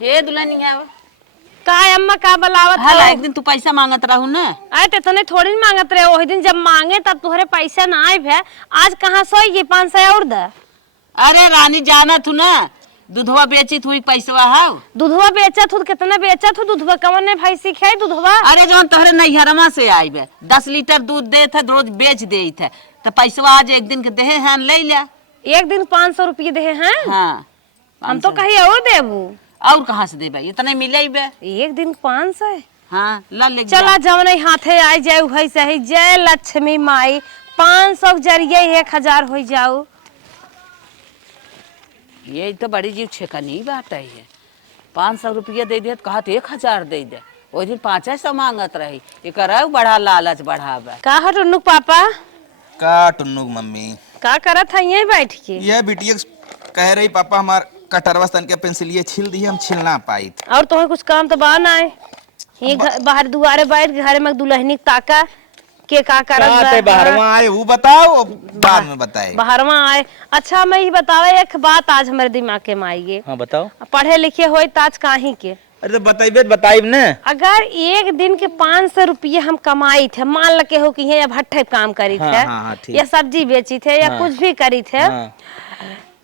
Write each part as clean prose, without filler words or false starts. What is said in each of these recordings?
हे दुल्हनिया का अम्मा का बलावत हाला हो? एक दिन तू पैसा मांगत रहू ना। आए ते तने थोड़ी नहीं मांगत रहे वही दिन जब मांगे तब तुहरे पैसा ना आए भे। आज कहाँ सोई 500 और दे। अरे रानी जाना तू ना दूधवा बेची तू पैसवा हाउ। दूधवा बेचत हो कितना बेचत हो दूधवा कवन ने भैंसी खाई दूधवा। अरे जो तोहरे नैहरमा से आई बे 10 लीटर दूध देत है रोज बेच देत है तो पैसवा आज एक दिन के देहे हैं ले लिया। एक दिन 500 रुपये दे हैं। हाँ हम तो कहीं और देबू। और कहाँ से देबे इतने मिले बे। एक दिन 500। हाँ ला ले चला जवन हाथे आई जाऊ है सही जय लक्ष्मी माई 500 के जरिए 1000 हो जाऊ। ये तो बड़ी जीव छेकनी बात है। 500 रुपया दे दे कहा 1000 दे दे वो दिन 500 मांगत रही एक बड़ा लालच बढ़ावे। का हो टुन्नू पापा का टुन्नू मम्मी का करत है यहीं बैठ के। यह बिटिया कह रही पापा हमार कटरवा स्तन के पेंसिलिए छील दी हम छील ना पाई। और तुम्हें कुछ काम तो बान आए ये बाहर दुआरे बैठ के घर में दुल्हनी ताका के का करत बाहरवा आए वो बताओ बाद में बताए। बाहरवा आए। अच्छा मैं ये बतावे एक बात आज हमारे दिमाग के में आई। हाँ बताओ। पढ़े लिखे हो ताज काहे के। अरे तो बताइए बताइब ने। अगर एक दिन के 500 रुपये हम कमाई थे मान लगे हो कि ये भट्ठे काम करी थे या सब्जी बेची थे या कुछ भी करी थे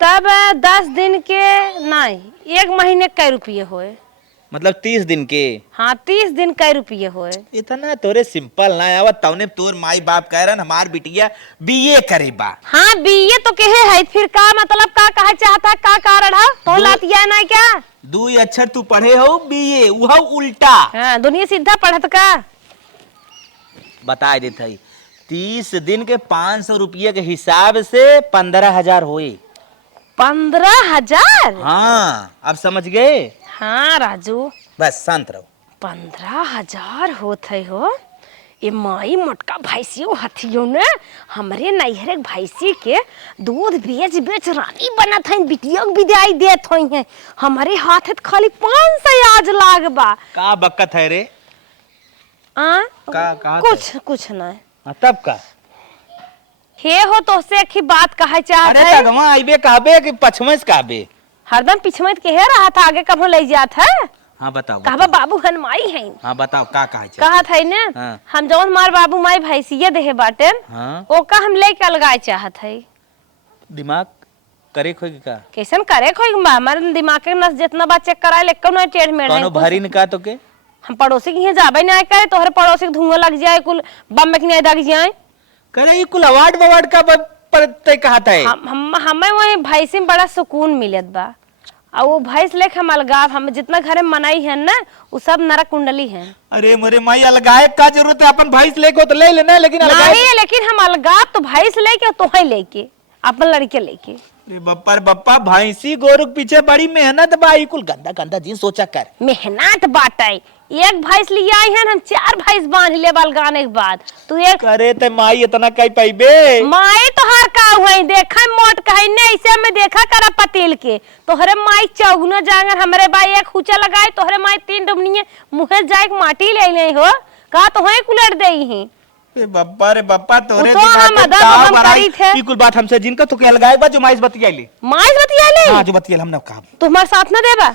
तब 10 दिन के नहीं 1 महीने कै रुपये होए। मतलब 30 दिन के। हाँ 30 दिन कै रुपये होए। इतना तोरे सिंपल ना आवत तौने तोर माई बाप कह रहा हमार बिटिया बीए करे बा। हाँ बीए तो कहे है फिर का मतलब का कहे चाहता का कारण है तो लातिया ना क्या 2 अक्षर तू पढ़े हो बीए वो उल्टा। हाँ दुनिया सीधा पढ़त का बता देते 30 दिन के 500 रुपये के हिसाब से 15,000 हुए। 15,000। हाँ अब समझ गए। हाँ राजू बस शांत रहो। 15,000 होते हो ये माई मोटका भैंसियों हथियों ने हमरे नैहरे भैंसी के दूध बेच बेच रानी बनत है बिटियों विदाई देत होई है हमारे हाथ खाली 500 आज लागबा। का बकत है रे का कुछ नहीं। तब का हे हो तो से एक ही बात कहे चाहत अरे है। तगमा आइबे कहबे कि पछमेस कहबे हरदम पिछमत के है रहा था आगे कभो ले जात है। हाँ बताओ कहबा बाबू हनमाई है। हाँ बताओ का कहे कहा था ने हाँ। हम जौन मार बाबू माई भैंसिया देहे बाटे हाँ। ओका हम लेके अलगाए चाहत है। दिमाग करे खोई का कैसन करे कोई हमारे दिमाग के नस जितना बात चेक कराए लेको ना टेढ़ मेढ़ कोनो भारी न का तो के हम पड़ोसी के यहाँ जाबे ना करे तोहरे पड़ोसी के धुआं लग जाए कुल बम में नहीं दग जाए करे ये कुल अवार्ड का पर तय कहा था हमें वही भैंसी में बड़ा सुकून मिलत बा और वो भैंस लेके हम अलगाव हम जितना घरे मनाई है ना वो सब नरक कुंडली है। अरे मोरे माई अलगाए का जरूरत है अपन भैंस लेके तो ले लेना लेकिन नहीं लेकिन हम अलगाव तो भैंस लेके तो ही लेके अपन लड़के लेके बप्पा भैंसी गोरु के पीछे बड़ी मेहनत बाई कुल गंदा गंदा जी सोचा कर मेहनत बाटे एक भैंस लिए आई है हम 4 भैंस बांध ले बलगाने के बाद तू एक करे ते माई इतना कई पाइबे माई तो हर का हुई देखा मोट कहीं नहीं ऐसे में देखा करा पतील के तोहरे माई चौगुना जांगर हमरे भाई एक हुचा लगाए तोहरे माई 3 डुमनिए मुहे जाए माटी ले ले हो का तो है कुलट देई है। बप्पा रे बप्पा तोरे तो हम अदा हम करी थे ई कुल बात हमसे जिनका तो के अलगाए बा जो माइस बतियाली हां जो बतियाल हमने काम तुम्हारे साथ न देबा।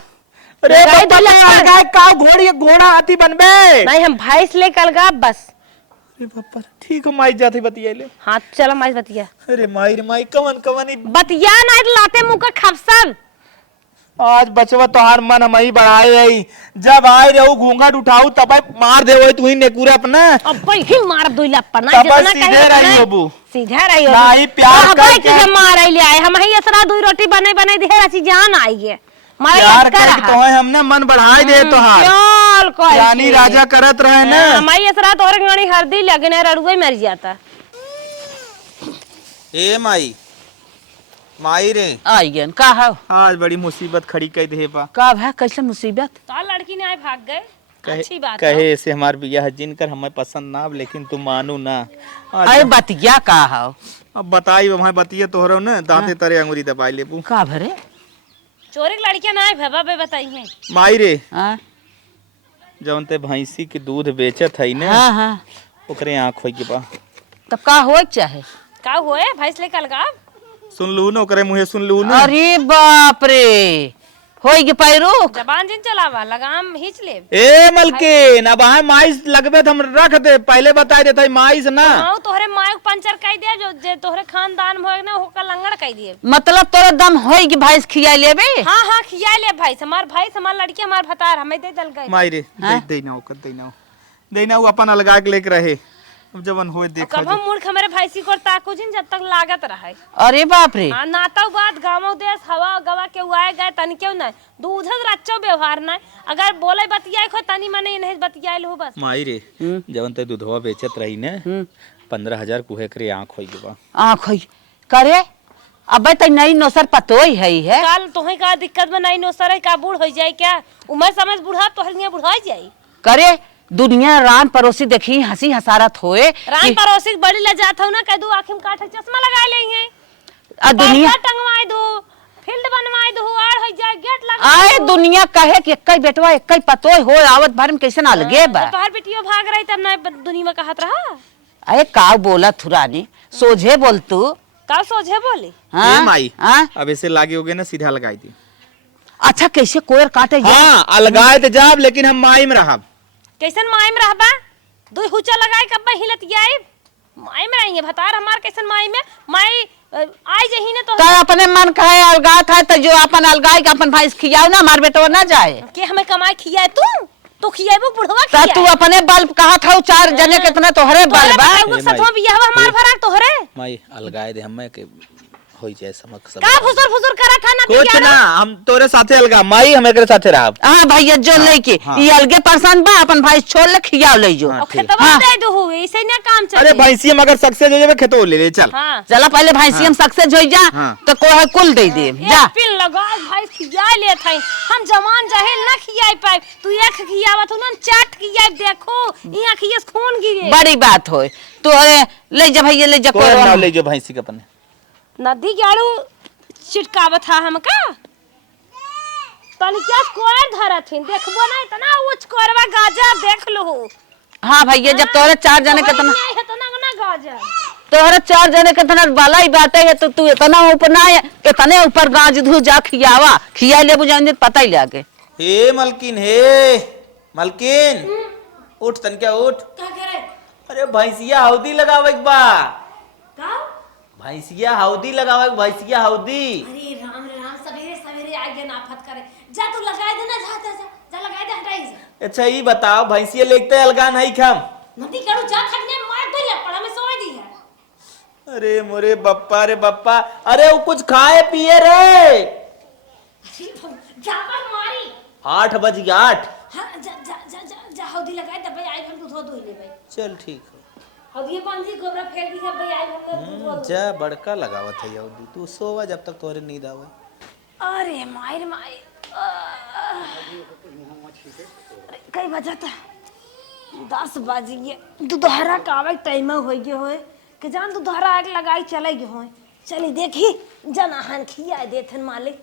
अरे बप्पा अलगाए का घोड़ा हाथी बनबे नहीं हम भैंस ले कल गा बस। अरे बप्पा ठीक है माइस जाती बतियाले हां चलो माइस बतिया। अरे माई कवन बतिया नहीं तो लाते मुंह का खपसन आज बचवा तोहार मन हम ही बढ़ाए आई जब आए रहू घूंघट उठाऊ तब मार देवे तू ही ने पूरा अपना अब ही मार दोइला पना जितना कहीं सीधे रही होबू सीधे रही हो नहीं प्यार करके मार आई ले आए हम ही असरा दो रोटी बने ढेर अच्छी जान आई है मारे प्यार करके तो है हमने मन बढ़ाए दे तोहार चल कोई रानी राजा करत रहे ना हमारी असरा तोरे गाड़ी हरदी लगने रड़ुए मर जाता। ए माई रे आई गन का है आज बड़ी मुसीबत खड़ी कर दे बा का है कैसे मुसीबत तो लड़की ने आए भाग गए अच्छी बात कहे ऐसे हमार बियाह जिनकर हमें पसंद ना लेकिन तू मानू ना अरे बतिया का है अब बताई हमारे बतिया तोहरो ना दांते तरे अंगुरी दबाई लेबू का भरे चोरी लड़कियां ना आए भबा बे बताई है माई रे हां जौन ते भैंसी के दूध बेचत है ना हां ओकरे आंख होई के बा तब का होए चाहे का होए भैंस ले कल गा सुन लू ना ओकरे मुंहे सुन लू ना अरे बाप रे होई पैरूख जबान जिन चलावा लगाम खींच ले। ए मलकिन अब आए माइस लगबे हम रख दे, पहले बता देते माइस ना। हां तोहरे माय पंचर कई दे जो जे तोहरे खानदान में ना होकर लंगड़ कई दिए। मतलब तोरा दम होई कि भैंस खिया लेबे। हां हां खिया ले भाई, हमार लड़की हमार भतार हमें दे दल गए। माई रे दे ना ओकर दे ना वो अपन अलगा के लेके रहे। अब जवन होए देखा कब हम मूर्ख हमारे भैंसी को ताकू जिन जब तक लागत रहे। अरे बाप रे। हां नाता बात गांव देश हवा गवा के उआए गए तन क्यों ना दूध रच्चो व्यवहार ना। अगर बोले बतियाए खो तनी मने नहीं बतियाइल हो बस। माई रे जवन ते दूधवा बेचत रही ने 15,000 कुहे करे आंख होई बा। आंख होई करे अबे त नई नौसर पतोई है कल तोहे का दिक्कत में नहीं नौसर का बूढ़ हो जाए क्या उम्र समझ बूढ़ा तोहर निया बुढ़ा जाई करे। दुनिया रान पड़ोसी देखी हंसी हसारत होए रान पड़ोसी बड़ी ले जात हो ना कह दू आंखें में काठे चश्मा लगा लेंगे आ दुनिया टंगवाई दो फील्ड बनवाई दो आड़ हो जाए गेट लगा आए दुनिया कहे कि एकई बेटवा एकई पतोई हो आवत भर में कैसे ना लगे बा। तोहर बेटियो भाग रही तब ना दुनिया में कहत रहा। अरे का बोला थुरानी सोझे बोल तू का सोझे बोली। ए माई अब ऐसे लागे होगे ना सीधा लगाई दी। अच्छा कैसे कोयर काटे हां अलगाए ते जाब लेकिन हम माई में रहब। कैसन माई में रहबा दो हुचा लगाए कब हिलत जाए माई में रहिए भतार हमार कैसन माई में माई आई जही ने तो अपने मन कहे अलगा था तो जो अपन अलगाई के अपन भैंस खियाओ ना मार बेटवा ना जाए के हमें कमाई खियाए तू खियाबो बुढ़वा ता तू अपने बल कहा था चार जने कितना तोहरे बल बा सतवा बियाह हमार भरा तोहरे माई अलगाए दे हमें के होई जाए समझ सब का फुसुर करा था ना कुछ ना हम तोरे साथे अलगा माई हमें के साथे रहब। हां भैया जो लेके ये अलगे परेशान बा अपन भाई छोड़ ले खियाओ ले जो खेतवा दे दो हो ऐसे ना काम चले। अरे भैंसी मगर सक्सेस हो जावे खेतो ले ले चल चला पहले भैंसी हम सक्सेस हो जा तो कोई कुल दे दे जा पिन लगा भाई खिया ले थाई हम जवान जहेल ना खियाई पाए तू एक खियावत ना चाट खियाई देखो यहां खियस खून गिरे बड़ी बात होए तू अरे ले जा भैया ले जा कोई ना ले जो भैंसी के अपने नदी गाड़ू चिटकावत था हमका तनी क्या कोयर धरत हिन देखबो ना इतना उच कोरवा गाजर देख लो। हां भैया जब तोरे चार जने कितना है तो ना गाजर तोरे चार जने कितना बाला ही बाटे है तो तू इतना ऊपर ना इतने ऊपर गाज धू जा खिया ले बुझाने पता ही लागे। हे मलकिन उठ तन क्या उठ का करे अरे भैंसिया हौदी लगावे बा का भैंसिया हौदी लगावे भैंसिया हौदी। अरे राम सवेरे आगे नाफत करे जा तू लगाए दे ना जा लगाए दे हटाई से। अच्छा ये बताओ भैंसिया लेते अलगा नहीं खम नदी करू जा थकने मार दे ले पड़ा में सोए दी है। अरे मोरे बप्पा रे बप्पा अरे वो कुछ खाए पिए रे जाकर मारी 8 बज गया 8 हां जा हौदी लगाए दबे आई हम दूध धो ले भाई चल ठीक है अब ये पानी गोबरा फेर दी है भाई आई हम दूध जा बड़का लगावत है हौदी तू सोवा जब तक तोरे नींद आवे। अरे मायर कई बजा था 10 बज गए दोहरा कावे टाइम हो गए होए के जान दोहरा आग लगाई चले गए होए चली देखी जनाहन खिया देथन मालिक।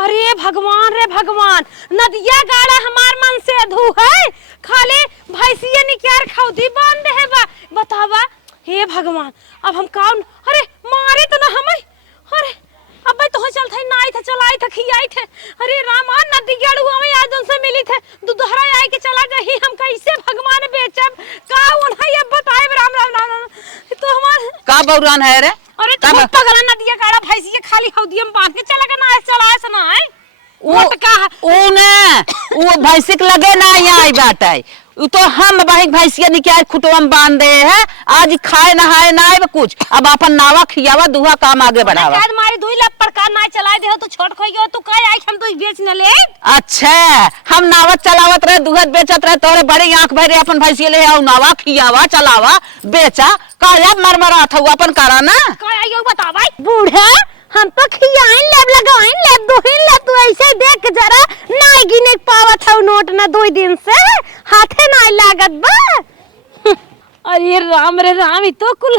अरे रे भगवान नदिया गाड़ा हमार मन से अधू है खाली भैंसिया निक्यार खौदी बांध है बतावा हे भगवान अब हम कौन अरे मारे तो ना हमें अरे अब भाई तो चल थे नाई थे चलाई थे खियाई थे अरे रामा नदी गाड़ू हमें आज उनसे मिली थे दोहरा आई के चला गई हम कैसे भगवान बेचब का उन्हें ये बताए राम तो हमार का बौरान है रे अरे तो पगला नदिया गाड़ा भैंसिया खाली हौदी में बांध के चला गया ना चलाए से ना है वो भैंसिक लगे ना यहाँ आई बात है तो हम भैंसिया निकाय खुटवा में बांध दे है आज खाए नहाए ना आए कुछ अब अपन नावा खियावा दुहा काम आगे बढ़ावा मारी दुई लप प्रकार ना चला दे हो तो छोट खोई गयो तू काहे आई हम तो बेच न ले। अच्छा हम नावत चलावत रहे दुहत बेचत रहे तोरे बड़ी आंख भरे अपन भैंसिया ले आओ नावा खियावा चलावा बेचा का मरमरा था अपन करा ना का आइयो बतावा बूढ़ा हम तो खियाइन लेब लगाइन लेब दोहिन ले तू ऐसे देख जरा नाई गिने पावत हौ नोट ना 2 दिन से हाथे नाई लागत बा। अरे राम रे राम तो कुल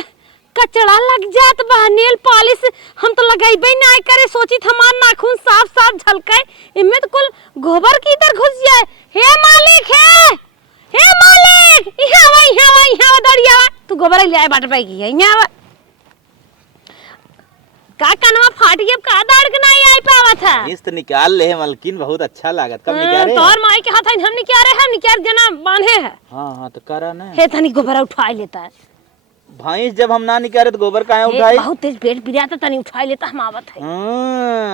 कचड़ा लग जात बा नेल पॉलिश हम तो लगाइबे नाई करे सोची हमार नाखून साफ झलकाए इमे तो कुल गोबर की इधर घुस जाए। हे मालिक यहां दड़िया तू गोबर ले आए बाट पाई यहां का कनवा फाटी अब का दाड़ के नहीं आई पावा था। इस तो निकाल ले मलकिन, बहुत अच्छा लागत। कब निकाले? तोर माई के हाथ हम निकाल जना बांधे है। हाँ तो करा ना। हे तनी गोबर उठा लेता है। भैंस जब हम ना निकाले तो गोबर काहे उठाई? बहुत तेज पेट पिराता तनी उठा लेता हम आवत है।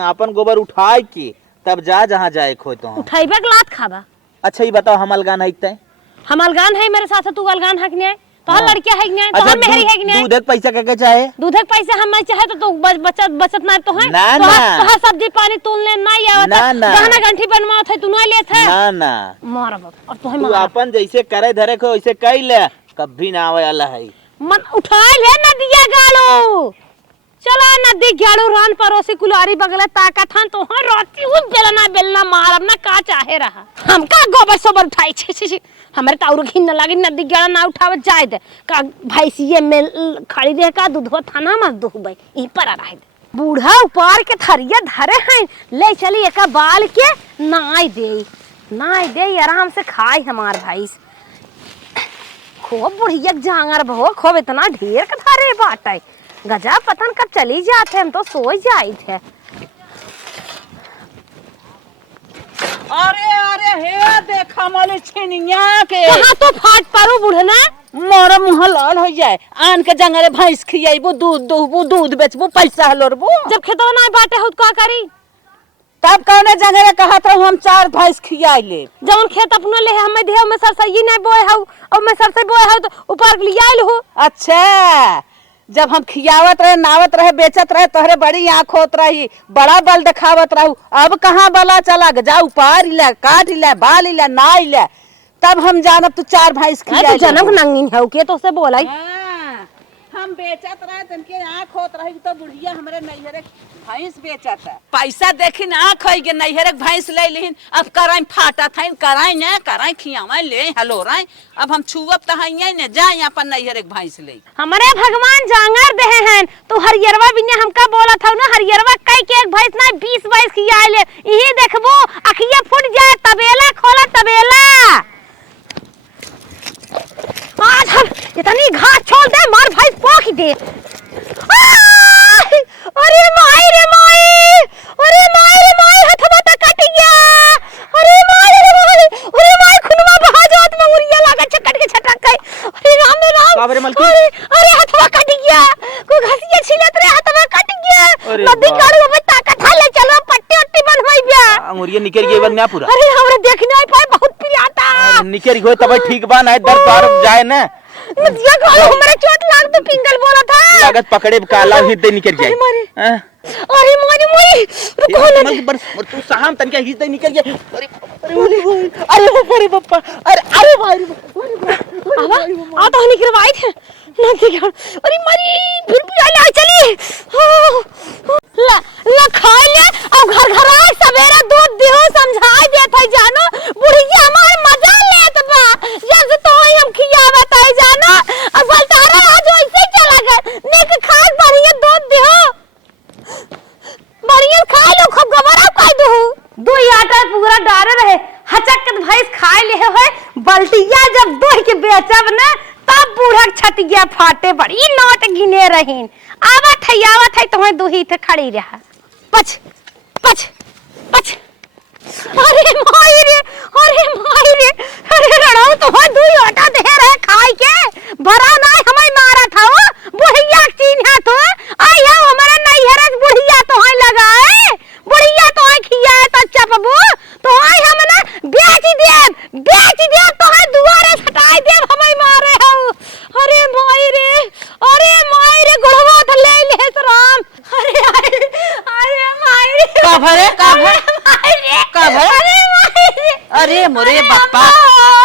अपन गोबर उठाए के तब जा जहाँ जाए खो तो उठाइबे के लात खाबा। अच्छा ये बताओ हम अलगान है इतने? हम अलगान है मेरे साथ तू अलगान है कि नहीं? तोहर लड़कियां है कि नहीं? तोहर मेहरी है कि नहीं? दूध पैसा क्या चाहे? दूध के पैसे हम चाहे तो तू बचत ना तो है। ना ना तोहर सब्जी पानी तूल ले नहीं आवत। ना ना गहना गंठी बनवात है तू नहीं लेत है। ना ना मार बाप और तू तू अपन जैसे करे धरे को वैसे कई ले, कभी ना आवे अल्लाह है। मन उठा ले नदिया गाड़ो, चला नदी गाड़ो रान परोसी कुलारी बगल ताका थान तो हां रोटी उ बेलना मारब ना का चाहे रहा। हम का गोबर सोबर उठाई छी हमरे ताउर घिन न लागी नदी गाड़ा ना उठावे जाय दे का भैंसिए में खड़ी रह का दूधवा थाना मत दुहबै ई पर आ रहे बूढ़ा ऊपर के थरिया धरे हैं ले चली एका बाल के नाई दे आराम से खाई हमार भैंस। खूब बुढ़िया जांगर बहो, खूब इतना ढेर के धरे बाटे गजा पतन कब चली जाते हम तो सो जाई थे। अरे अरे हे देखा मोले छिनिया के कहां तो फाट पारो बुढ़ना मोरा मुंह लाल हो जाए। आन के जंगरे भैंस खियाइबो, दूध दोहबो, दूध बेचबो, पैसा हलोरबो। जब खेतवा ना बाटे हो का करी? तब कौने जंगरे कहत रहू हम 4 भैंस खियाई ले। जवन खेत अपना ले हमें देह में सरसई नहीं बोए हऊ और मैं सरसई बोए हऊ तो ऊपर लियाइल हो। अच्छा जब हम खियावत रहे, नावत रहे, बेचत रहे, तोहरे बड़ी आँख होत रही, बड़ा बल दिखावत रहू। अब कहाँ बला चला जाऊ पार ले, काट ले, बाल ले, नाई ले, तब हम जानब तू 4 भैंस खिया। जनक नंगिन है के तो से बोलाई हम बेचत रहे तनके आँख होत रही तो बुढ़िया हमरे नैहरे भैंस बेचत है। पैसा देखिन आँख है के नैहरे भैंस ले लिहिन। अब कराई फाटा थाइन कराई ने कराई खियावा ले हलो राई। अब हम छुअब त हइए ने जाई अपन नैहरे भैंस ले। हमारे भगवान जांगर देहे हैं तो हरियरवा बिना हमका बोला था ना हरियरवा कई के एक भैंस ना 20 भैंस खिया ले। यही देखबो अखिया फूट जाए तबेला खोला तबेला। आज हम इतनी घास छोड़ दे मार भाई पोख दे। अरे माई रे माई, अरे माई रे माई हथवा त कट गया। अरे माई रे माई, अरे माई खुनवा बहा जात में उरिया लागा छकट के छटक गई। अरे राम रे राम, बाबरे मलकी। अरे हथवा कट गया, को घसिया छिलत रे हथवा कट गया। नदी काढ़ू में ताकत ले चलो पट्टी उट्टी बनवाई बिया। अंगुरिया निकल गई बगना पूरा। अरे हमरे देख नहीं पाए बहुत पिराता। निकल गई तब ठीक बा ना दर पार जाए ना। नदिया काढ़ू हमरे चोट लाग तो पिंगल बोला था। लागत पकड़े काला हिते निकल जाए। अरे मारी रुको ना तू साहम तन क्या हिते निकल गया। अरे बापा अरे भाई आ तो निकलवाई थे ना क्या। अरे मारी फिर भी आ चली ला खाई ले अब घर आ सवेरा दूध दियो समझाई देत है जानो। बुढ़िया हमार मजा लेत बा जैसे तो हम खियावत है जानो। अब बलतारा आज वैसे चला गए नेक खास बढ़िया दूध दियो बढ़िया खा लो खूब गबरा खाई दो आटा पूरा डारे रहे हचक के भैंस खाए ले है बल्टिया जब दोह के बेचब ना तब बूढ़ा छतिया फाटे बड़ी नोट गिने रहीन। आवत है तुम्हें दुही थे खड़ी रहा पछ पछ पछ। अरे माई रे अरे रड़ाऊ तुम्हें दुही आटा दे रहे खाई के भरा ना हमें मारा था वो बुढ़िया चिन्हा तो आई है हमारा नैहरा बुढ़िया तो है लगाए बुढ़िया तो है खिया तो चपबो तो है हम ना बेच दे तो है दुआरे सटाई दे हमें मारे हो। अरे माई रे गुड़वा तो ले राम। अरे माई रे का भरे अरे माई रे अरे मोरे बापा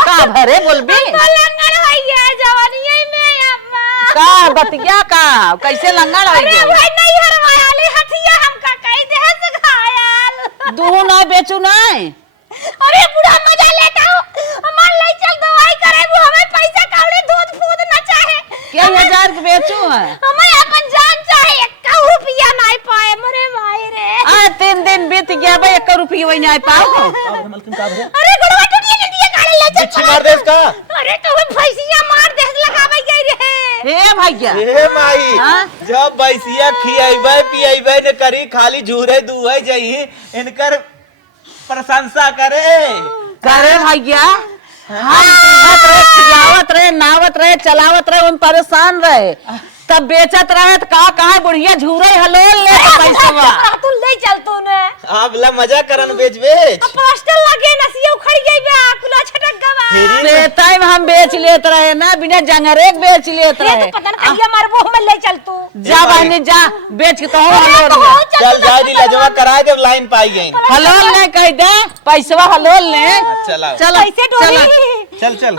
का भरे बोलबी लंगड़ भैया जवानिया में अम्मा का बतिया का कैसे लंगड़ हो अरे गई। भाई नहीं हरवाया ले हथिया हमका कह दे से घायल दूह ना बेचू नहीं। अरे बुढ़ा मजा लेता हूं हमार ले चल दवाई करे वो हमें पैसा कावड़े दूध फूद ना चाहे क्या 1000 के बेचू है। हमें अपन जान चाहे 1 रुपया नहीं पाए मरे भाई रे। आ 3 दिन बीत गया भाई 1 रुपया वही नहीं पाओ। अरे गुड़वा टूटिए जल्दी काढ़े ले चल मार दे इसका। अरे तो भैंसिया मार दे लगावे गई रे हे भैया हे माई हाँ? जब भैंसिया खियाइबे पियाइबे न करी खाली झूरे दुहे जही इनकर प्रशंसा करे करे भैया हम दूहत रहे खिलावत रहे नावत रहे चलावत रहे उन परेशान रहे तब बेचत रहे तो कहा बुढ़िया झूरे हलोल ले पैसा तू ले चल तू ने आप ला मजा करन बेच बेच पोस्टर लगे नसिया उखड़ गई बा कुला छटक गवा बेटाई में हम बेच लेत रहे ना बिना जंगरे बेच लेत ये रहे तो पता न कहिया मारबो हम ले चल तू जा बहनी जा बेच के तो हलोल चल जाए दी लजवा कराए जब लाइन पाई गई हलोल ले कह दे पैसवा हलोल ले चला चल कैसे डोली चल चल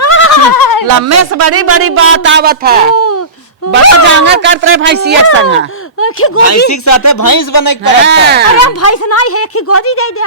लम्बे से बड़ी बड़ी बात आवत है बड़ा जांगर करत रहे भैंसिया के संग की गोदी भैंसी के साथे भैंस बने के हाँ। अरे हम भाई से नहीं है की गोदी दे दे